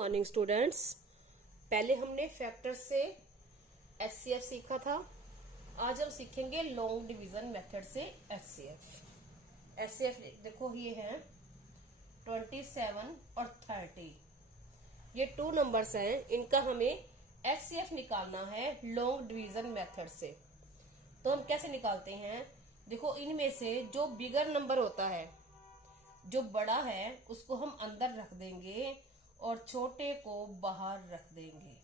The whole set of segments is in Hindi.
Morning students. पहले हमने फैक्टर से एचसीएफ सीखा था। आज हम सीखेंगे लॉन्ग डिवीजन मेथड से एचसीएफ। एचसीएफ देखो ये है 27 और 30। ये टू नंबर्स हैं, इनका हमें एचसीएफ निकालना है लॉन्ग डिवीजन मेथड से। तो हम कैसे निकालते हैं? देखो, इनमें से जो बिगर नंबर होता है, जो बड़ा है, उसको हम अंदर रख देंगे और छोटे को बाहर रख देंगे।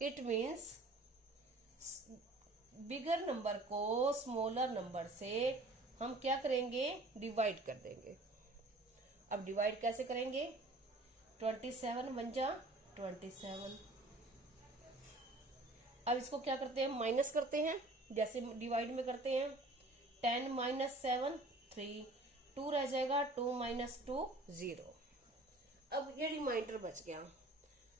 इट मीन्स बिगर नंबर को स्मॉलर नंबर से हम क्या करेंगे? डिवाइड कर देंगे। अब डिवाइड कैसे करेंगे? 27 बन जा 27। अब इसको क्या करते हैं? माइनस करते हैं, जैसे डिवाइड में करते हैं। 10 - 7 3, 2 रह जाएगा, 2 - 2 0। अब ये रिमाइंडर बच गया।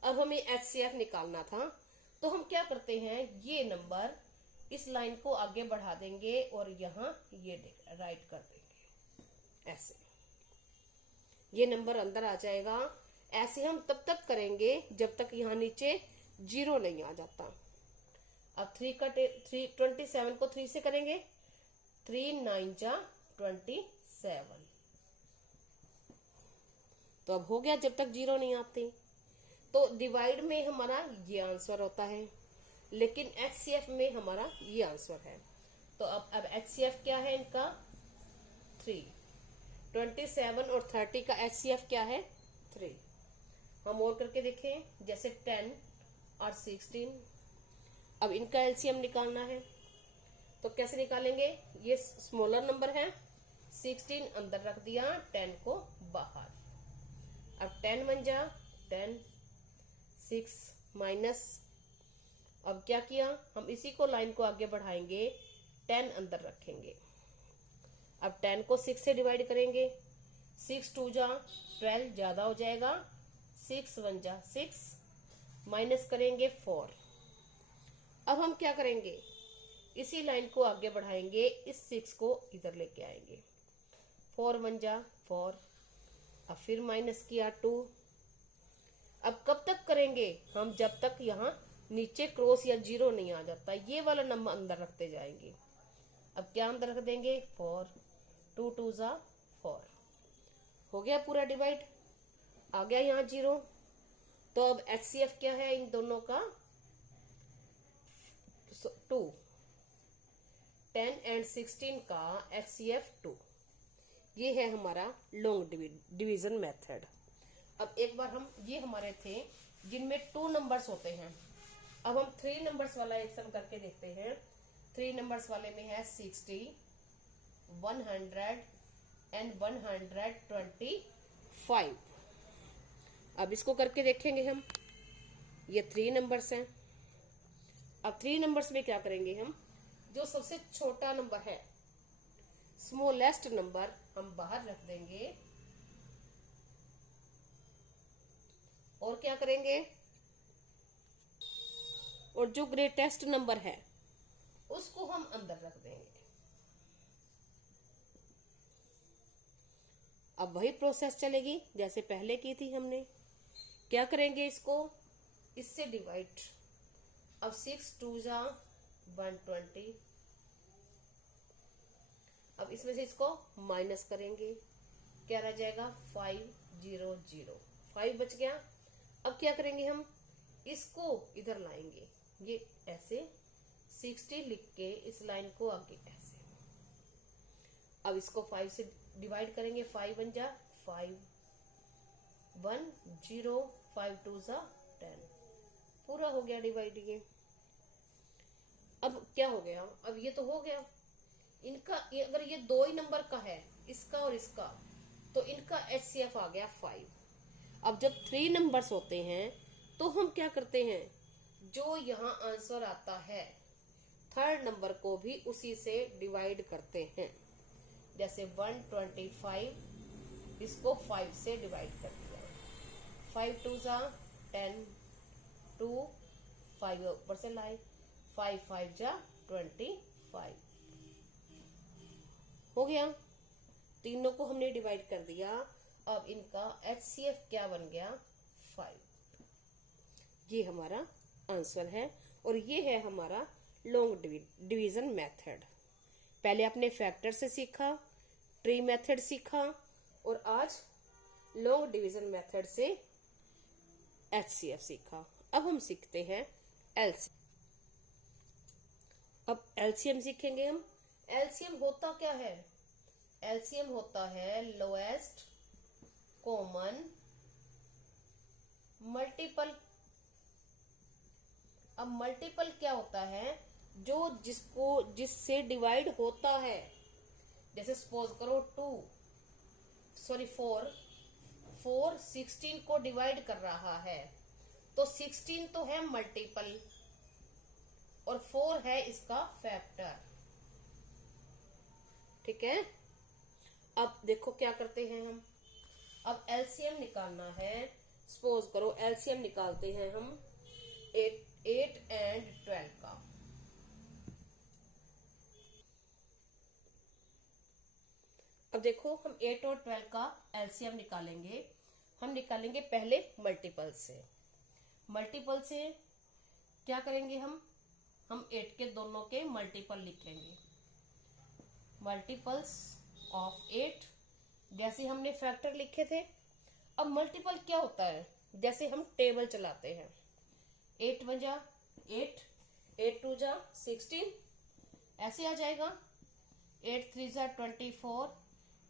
अब हमें एचसीएफ निकालना था, तो हम क्या करते हैं? ये नंबर इस लाइन को आगे बढ़ा देंगे और यहाँ ये राइट कर देंगे ऐसे। ये नंबर अंदर आ जाएगा। ऐसे हम तब तक करेंगे जब तक यहाँ नीचे 0 नहीं आ जाता। अब 27 को 3 से करेंगे। 3 9 जा 27। तो अब हो गया जब तक 0 नहीं आते। तो डिवाइड में हमारा ये आंसर होता है, लेकिन एचसीएफ में हमारा ये आंसर है। तो अब एचसीएफ क्या है इनका? 3। 27 और 30 का एचसीएफ क्या है? 3। हम और करके देखें, जैसे 10 और 16। अब इनका एलसीएम निकालना है, तो कैसे निकालेंगे? ये स्मॉलर नंबर है, 16 अंदर रख दिया, 10 को बाहर। अब 10 बन जा 10, 6 माइनस। अब क्या किया? हम इसी को लाइन को आगे बढ़ाएंगे, 10 अंदर रखेंगे। अब 10 को 6 से डिवाइड करेंगे। 6 2 जा 12, ज्यादा हो जाएगा। 6 1 जा 6, माइनस करेंगे 4। अब हम क्या करेंगे? इसी लाइन को आगे बढ़ाएंगे, इस 6 को इधर लेके आएंगे। 4 1 जा 4। अब फिर माइनस किया 2। अब कब तक करेंगे हम? जब तक यहाँ नीचे क्रॉस या 0 नहीं आ जाता। ये वाला नंबर अंदर रखते जाएंगे। अब क्या अंदर रख देंगे? 4। 2 2 जा 4। हो गया पूरा डिवाइड, आ गया यहाँ 0। तो अब एचसीएफ क्या है इन दोनों का? 2। 10 और 16 का एचसीएफ 2। ये है हमारा लॉन्ग डिवीजन मेथड। अब एक बार हम, ये हमारे थे जिनमें 2 नंबर्स होते हैं। अब हम 3 नंबर्स वाला एक सम करके देखते हैं। 3 नंबर्स वाले में है 60, 100 एंड 125। अब इसको करके देखेंगे हम। ये 3 नंबर्स हैं। अब 3 नंबर्स में क्या करेंगे हम? जो सबसे छोटा नंबर है, स्मॉलेस्ट नंबर, हम बाहर रख देंगे। और क्या करेंगे? और जो ग्रेटेस्ट नंबर है उसको हम अंदर रख देंगे। अब वही प्रोसेस चलेगी जैसे पहले की थी हमने। क्या करेंगे? इसको इससे डिवाइड। अब 6 2 जा 120। अब इसमें से इसको माइनस करेंगे, क्या रह जाएगा? 5 0 0। 5 बच गया। अब क्या करेंगे हम? इसको इधर लाएंगे, ये ऐसे 60 लिख के इस लाइन को आगे ऐसे। अब इसको 5 से डिवाइड करेंगे। 5 बन जा 5, 1 0, 5 2 जा 10। पूरा हो गया डिवाइड ये। अब क्या हो गया? अब ये तो हो गया इनका। अगर ये 2 ही नंबर का है, इसका और इसका, तो इनका एचसीएफ आ गया 5। अब जब 3 नंबर्स होते हैं तो हम क्या करते हैं? जो यहाँ आंसर आता है, थर्ड नंबर को भी उसी से डिवाइड करते हैं। जैसे 125, इसको 5 से डिवाइड कर दिया। 5 2 जा 10, 2 5 ऊपर से लाए, 5 5 जा 25। हो गया, तीनों को हमने डिवाइड कर दिया। अब इनका एचसीएफ क्या बन गया? 5। ये हमारा आंसर है और ये है हमारा लॉन्ग डिवीजन मेथड। पहले आपने फैक्टर से सीखा, ट्री मेथड सीखा और आज लॉन्ग डिवीजन मेथड से एचसीएफ सीखा। अब हम सीखते हैं एलसीएम। अब एलसीएम सीखेंगे हम। एलसीएम होता क्या है? एलसीएम होता है लोएस्ट कॉमन मल्टीपल। अब मल्टीपल क्या होता है? जो जिससे डिवाइड होता है। जैसे सपोज करो 4 16 को डिवाइड कर रहा है, तो 16 तो है मल्टीपल और 4 है इसका फैक्टर। ठीक है। अब देखो क्या करते हैं हम। अब एलसीएम निकालना है। सपोज करो एलसीएम निकालते हैं हम 8 एंड 12 का। अब देखो हम 8 और 12 का एलसीएम निकालेंगे। हम निकालेंगे पहले मल्टीपल से। मल्टीपल से क्या करेंगे हम 8 के दोनों के मल्टीपल लिख लेंगे। मल्टीपल्स ऑफ 8 जैसे हमने फैक्टर लिखे थे। अब मल्टीपल क्या होता है? जैसे हम टेबल चलाते हैं, 8 1 जा 8, 8 2 जा 16, ऐसे आ जाएगा। 8 3 जा 24,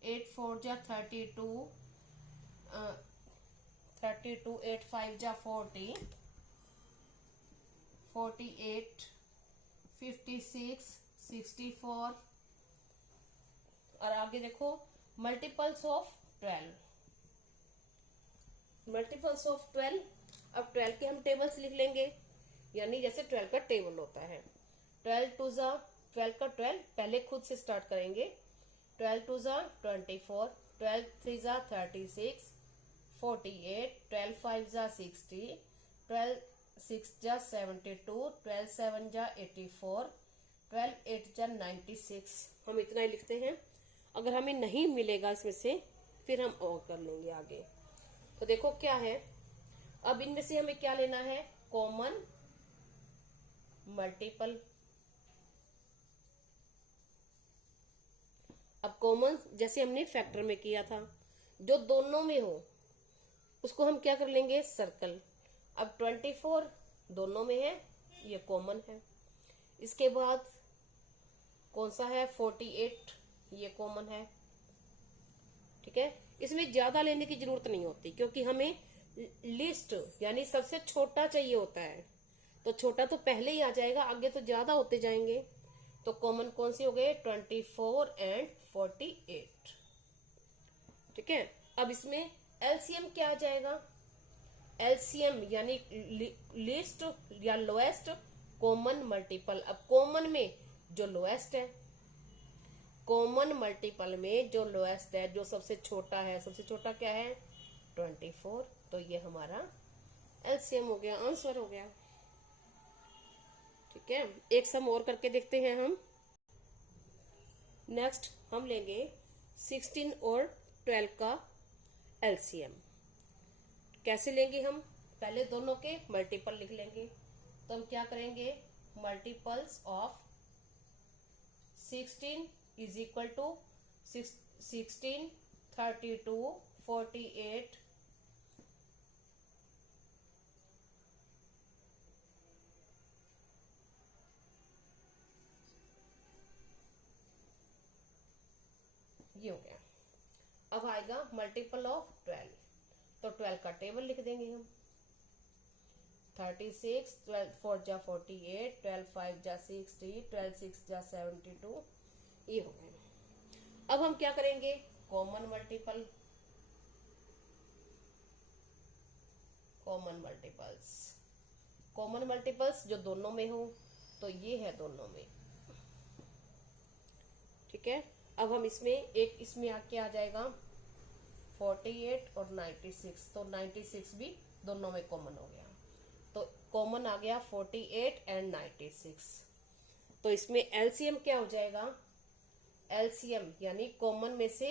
8 4 जा 32, 8 5 जा 40, 48, 56, 64। और आगे देखो मल्टीपल्स ऑफ 12। Multiples of 12। अब 12 के हम टेबल्स लिख लेंगे, यानी जैसे 12 का टेबल होता है। 12 2 जा 12 का 12 पहले खुद से स्टार्ट करेंगे। 12 2 जा 24, 12 3 जा 36, 48, 12 5 जा 60, 12 6 जा 72, 12 7 जा 84, 12 8 जा 96। हम इतना ही लिखते हैं। अगर हमें नहीं मिलेगा इसमें से फिर हम और कर लेंगे आगे। तो देखो क्या है। अब इनमें से हमें क्या लेना है? Common multiple. अब कॉमन जैसे हमने फैक्टर में किया था, जो दोनों में हो उसको हम क्या कर लेंगे? सर्कल। अब 24 दोनों में है, ये कॉमन है। इसके बाद कौन सा है? 48, ये कॉमन है। ठीक है। इसमें ज्यादा लेने की जरूरत नहीं होती क्योंकि हमें लिस्ट यानी सबसे छोटा चाहिए होता है। तो छोटा तो पहले ही आ जाएगा, आगे तो ज्यादा होते जाएंगे। तो कॉमन कौन से हो गए? 24 एंड 48। ठीक है। अब इसमें एलसीएम क्या आ जाएगा? एलसीएम यानी लिस्ट या लोएस्ट कॉमन मल्टीपल। अब कॉमन में जो लोएस्ट है, कॉमन मल्टीपल में जो लोएस्ट है, जो सबसे छोटा है, सबसे छोटा क्या है? 24। तो ये हमारा एलसीएम हो गया, आंसर हो गया। ठीक है। एक सम और करके देखते हैं हम। नेक्स्ट हम लेंगे 16 और 12 का एलसीएम। कैसे लेंगे हम? पहले दोनों के मल्टीपल लिख लेंगे। तो हम क्या करेंगे? Multiples of 16 is equal to 16, 32, 48, ये हो गया। अब आएगा मल्टीपल ऑफ 12। तो 12 का टेबल लिख देंगे हम। 36, 12 4 जा 48, 12 5 जा 60, 12 6 जा 72, ये हो गए। अब हम क्या करेंगे? Common multiple. Common multiples, common multiples जो दोनों में हो, तो ये है दोनों में। ठीक है। अब हम इसमें आके आ जाएगा 48 और 96। तो 96 भी दोनों में कॉमन हो गया। तो कॉमन आ गया 48 एंड 96। तो इसमें एलसीएम क्या हो जाएगा? एलसीएम यानी कॉमन में से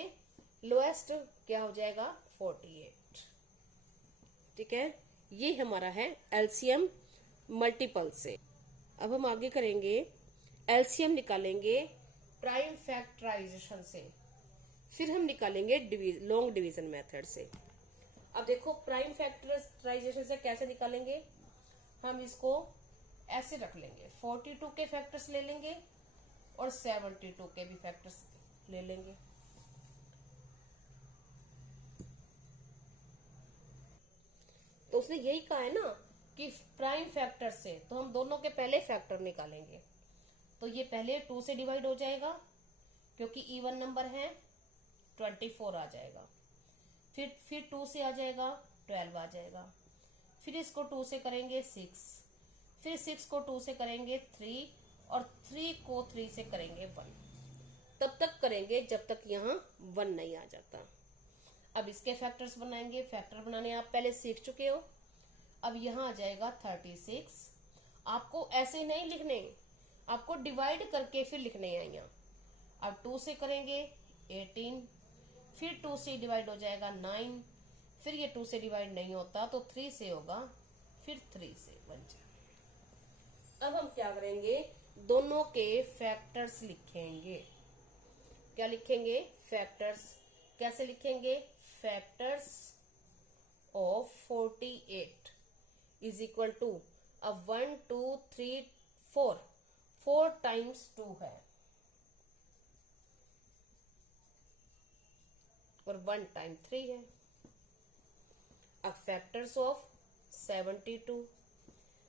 लोएस्ट क्या हो जाएगा? 48। ठीक है। ये हमारा है एलसीएम मल्टीपल से। अब हम आगे करेंगे, एलसीएम निकालेंगे प्राइम फैक्टराइजेशन से, फिर हम निकालेंगे लॉन्ग डिवीजन मेथड से। अब देखो प्राइम फैक्टराइजेशन से कैसे निकालेंगे, हम इसको ऐसे रख लेंगे, 42 के फैक्टर्स ले लेंगे और 72 के भी फैक्टर्स ले लेंगे। तो उसने यही कहा है ना कि प्राइम फैक्टर से, तो हम दोनों के पहले फैक्टर निकालेंगे। तो ये पहले 2 से डिवाइड हो जाएगा क्योंकि इवन नंबर है, 24 आ जाएगा। फिर 2 से आ जाएगा 12 आ जाएगा। फिर इसको 2 से करेंगे 6, फिर 6 को 2 से करेंगे 3 और 3 को 3 से करेंगे 1। तब तक करेंगे जब तक यहाँ 1 नहीं आ जाता। अब इसके फैक्टर्स बनाएंगे, फैक्टर बनाने आप पहले सीख चुके हो। अब यहाँ आ जाएगा 36। आपको ऐसे नहीं लिखने, आपको डिवाइड करके फिर लिखने हैं यहाँ। अब 2 से करेंगे 18, फिर 2 से डिवाइड हो जाएगा 9, फिर ये 2 से डिवाइड नहीं होता तो 3 से होगा, फिर 3 से बन जाए। अब हम क्या करेंगे, दोनों के फैक्टर्स लिखेंगे। क्या लिखेंगे, फैक्टर्स। कैसे लिखेंगे, factors of 48 is equal to, अब 1 2 3 4, 4 टाइम्स 2 है और 1 टाइम 3 है। अब फैक्टर्स ऑफ 72,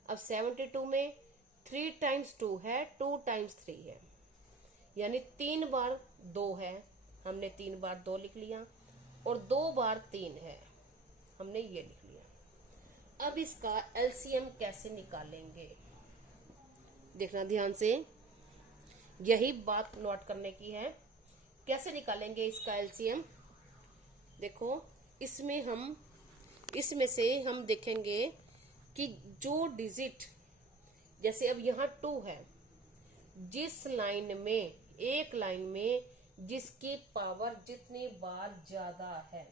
अब 72 में 3 टाइम्स 2 है, 2 टाइम्स 3 है, यानी 3 बार 2 है, हमने 3 बार 2 लिख लिया, और 2 बार 3 है, हमने ये लिख लिया। अब इसका एलसीएम कैसे निकालेंगे, देखना ध्यान से, यही बात नोट करने की है। कैसे निकालेंगे इसका एलसीएम, देखो इसमें से हम देखेंगे कि जो डिजिट, जैसे अब यहाँ 2 है, जिस लाइन में, एक लाइन में जिसकी पावर जितनी बार ज्यादा है,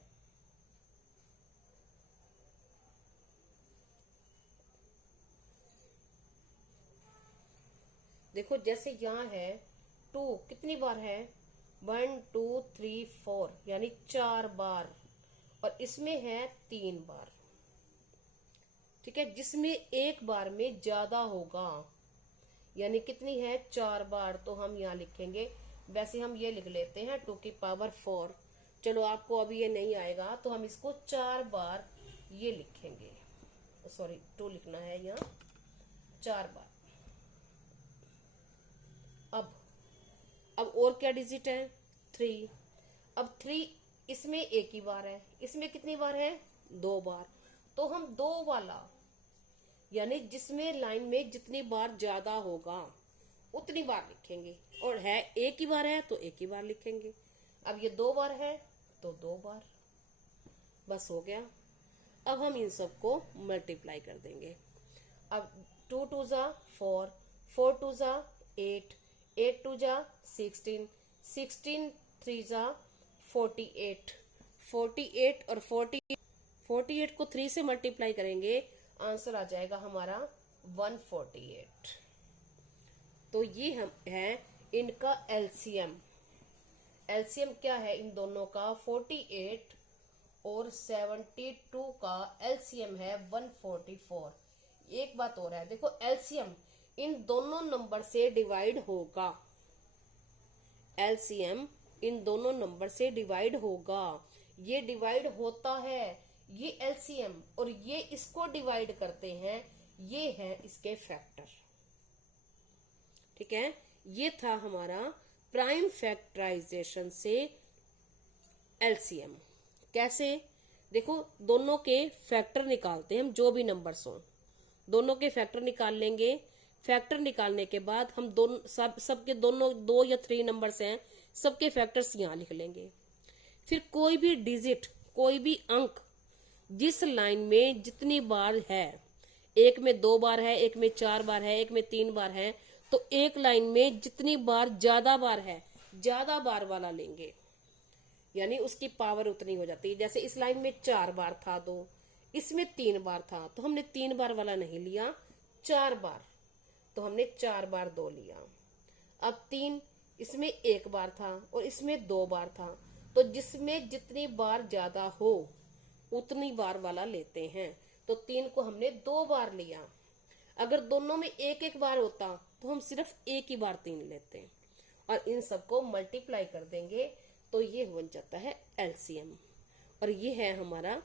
देखो जैसे यहाँ है 2 कितनी बार है, 1 2 3 4 यानी 4 बार, और इसमें है 3 बार। ठीक है, जिसमें एक बार में ज्यादा होगा, यानी कितनी है, 4 बार, तो हम यहाँ लिखेंगे, वैसे हम ये लिख लेते हैं 2 की पावर 4। चलो आपको अभी ये नहीं आएगा तो हम इसको 4 बार ये लिखेंगे, सॉरी 2 लिखना है यहाँ, 4 बार। अब और क्या डिजिट है, 3। अब 3 इसमें एक ही बार है, इसमें कितनी बार है, 2 बार, तो हम 2 वाला, यानी जिसमें लाइन में जितनी बार ज्यादा होगा उतनी बार लिखेंगे, और है एक ही बार है तो एक ही बार लिखेंगे। अब ये 2 बार है तो 2 बार, बस हो गया। अब हम इन सबको मल्टीप्लाई कर देंगे। अब 2 2 जा 4, 4 2 जा 8, 8 2 जा 16, 16 3 जा 48, 48 और 48 को 3 से मल्टीप्लाई करेंगे, आंसर आ जाएगा हमारा 148। तो ये हम है इनका एलसीएम। एलसीएम क्या है इन दोनों का, 48 और 72 का एलसीएम है 144। एक बात और है, देखो एलसीएम इन दोनों नंबर से डिवाइड होगा, एलसीएम इन दोनों नंबर से डिवाइड होगा, ये डिवाइड होता है, ये एलसीएम, और ये इसको डिवाइड करते हैं, ये है इसके फैक्टर। ठीक है, ये था हमारा प्राइम फैक्टराइजेशन से एलसीएम। कैसे, देखो दोनों के फैक्टर निकालते हैं हम, जो भी नंबर्स हो दोनों के फैक्टर निकाल लेंगे। फैक्टर निकालने के बाद हम दोनों सबके दोनों 2 या 3 नंबर्स हैं, सबके फैक्टर्स यहाँ लिख लेंगे। फिर कोई भी डिजिट, कोई भी अंक जिस लाइन में जितनी बार है, एक में 2 बार है, एक में 4 बार है, एक में 3 बार है, तो एक लाइन में जितनी बार ज्यादा बार है, ज्यादा बार वाला लेंगे, यानी उसकी पावर उतनी हो जाती है। जैसे इस लाइन में 4 बार था 2, इसमें 3 बार था तो हमने 3 बार वाला नहीं लिया, 4 बार, तो हमने 4 बार 2 लिया। अब 3, इसमें 1 बार था और इसमें 2 बार था, तो जिसमें जितनी बार ज्यादा हो उतनी बार वाला लेते हैं। तो 3 को हमने 2 बार लिया। अगर दोनों में 1-1 बार होता तो हम सिर्फ एक ही बार 3 लेते, और इन सबको मल्टीप्लाई कर देंगे तो ये बन जाता है एलसीएम। और ये है हमारा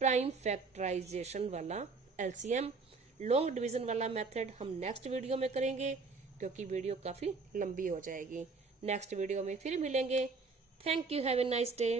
प्राइम फैक्टराइजेशन वाला एलसीएम। लॉन्ग डिवीजन वाला मेथड हम नेक्स्ट वीडियो में करेंगे, क्योंकि वीडियो काफी लंबी हो जाएगी। नेक्स्ट वीडियो में फिर मिलेंगे। Thank you, have a nice day.